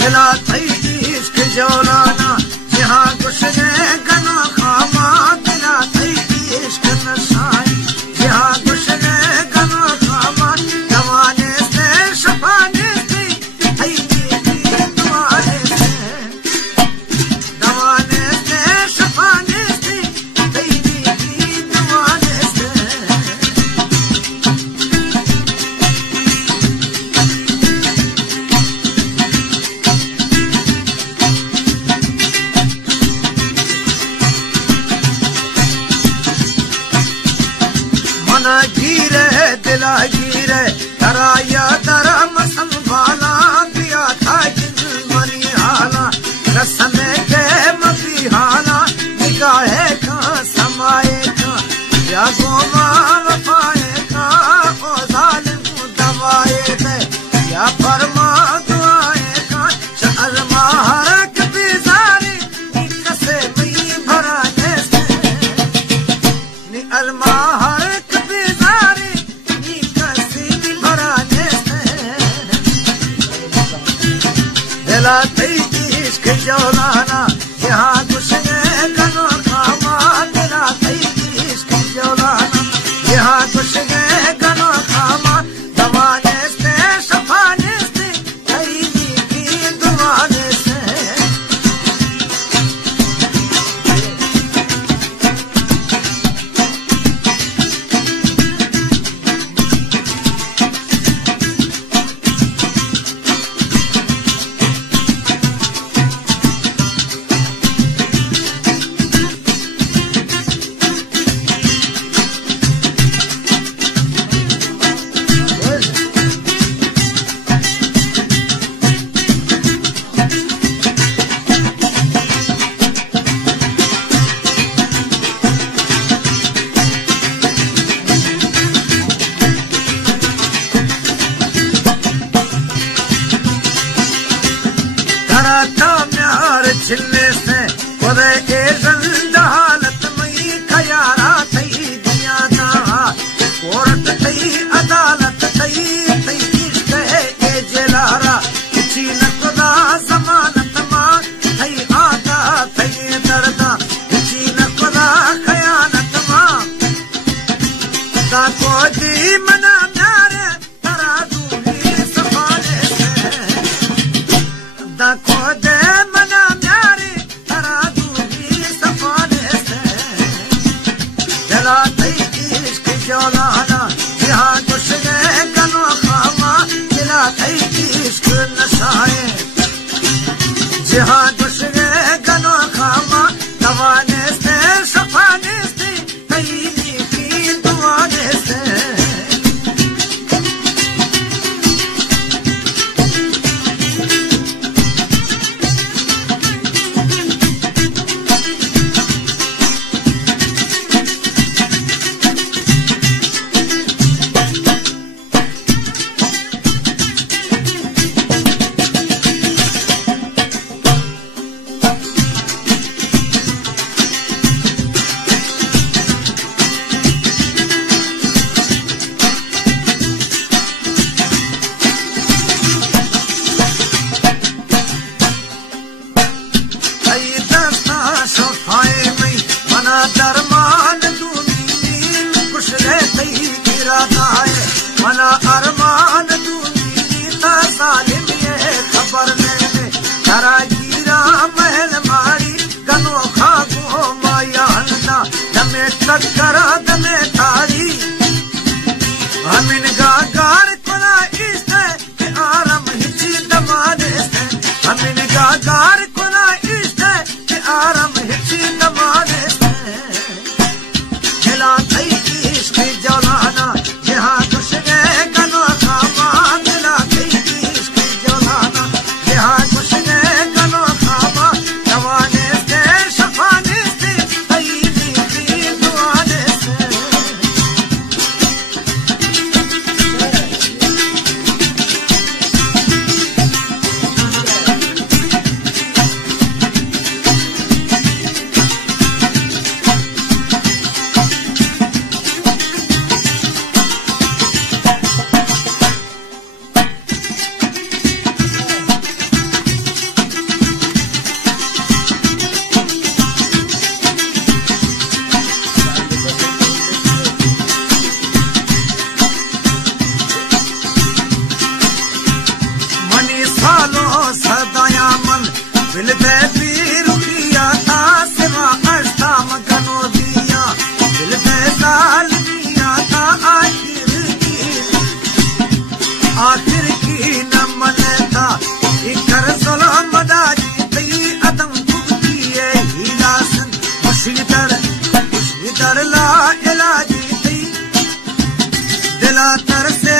दिला थई इश्क जौलाना जहां गुशरे गना खामा दिला थई इश्क नशाई जहां गुशरे गना खामा दवाने से शफाने से थई दवाने से शफाने से थई दवाने से मना गिरे दिला गिरे तराया दरम संभाला पिया था जिन मरी हाला रसने के मफी हाला निगाहे का समाए का या गोमा वफाए का ओ जालिम दवाए दे या फरमा दुआए का शहर महारक बिजारी कसे मई भरा जैसे नि अलमाहरक बिजारी नि कसे भरा जैसे दिला थई इश्क जौलाना जहां गुशरे गनो खामा दिला थई इश्क जौलाना जहां गुशरे गनो खामा दवाने से शफाने से थई की दुआने से कराता म्यार छिलने से खुदे के जिंदा हालत में खयारा थई दुनिया दा कोर्ट थई अदालत थई थई इश्क है ए जलारा किसी न खुदा जमानत मां थई आदा थई दर्दा किसी न खुदा खयानत मां दा को दी मना म्यारे तरा दूरी सफाने से दा को दे मना म्यारे तरा दूरी सफाने से दिला थई इश्क जौलाना जहां गुशरे गनो खामा दिला थई इश्क नशाए जहां गुशरे गनो खामा दवाने से शफाने से थई की दुआने से दरमान दूनी कुशले थई इरादा है मना अरमान दूनी ता सालिम ये खबर लेने तारा गिरा महल मारी गनो खागो माया हलना दमे टक्करा दमे तारी हमिन गागार कोला इश्ते के आरम हिची दमाने से हमिन गागार कोला इश्ते के आरम हिची दमाने से दिला थई इश्क जौलाना जहां गुशरे गनो खामा दिला थई इश्क जौलाना जहां गुशरे गनो खामा दवाने से शफाने से थई दुआने से सालो सदाया मन मिलते पीर किया था सेवा अष्टा मगनो दिया मिलते साल दिया था आखिर की न मनता इकर सलाम दाजी तई अदम कुबती है हीलासन मुशीदर ला इलाजी तई दिला तर से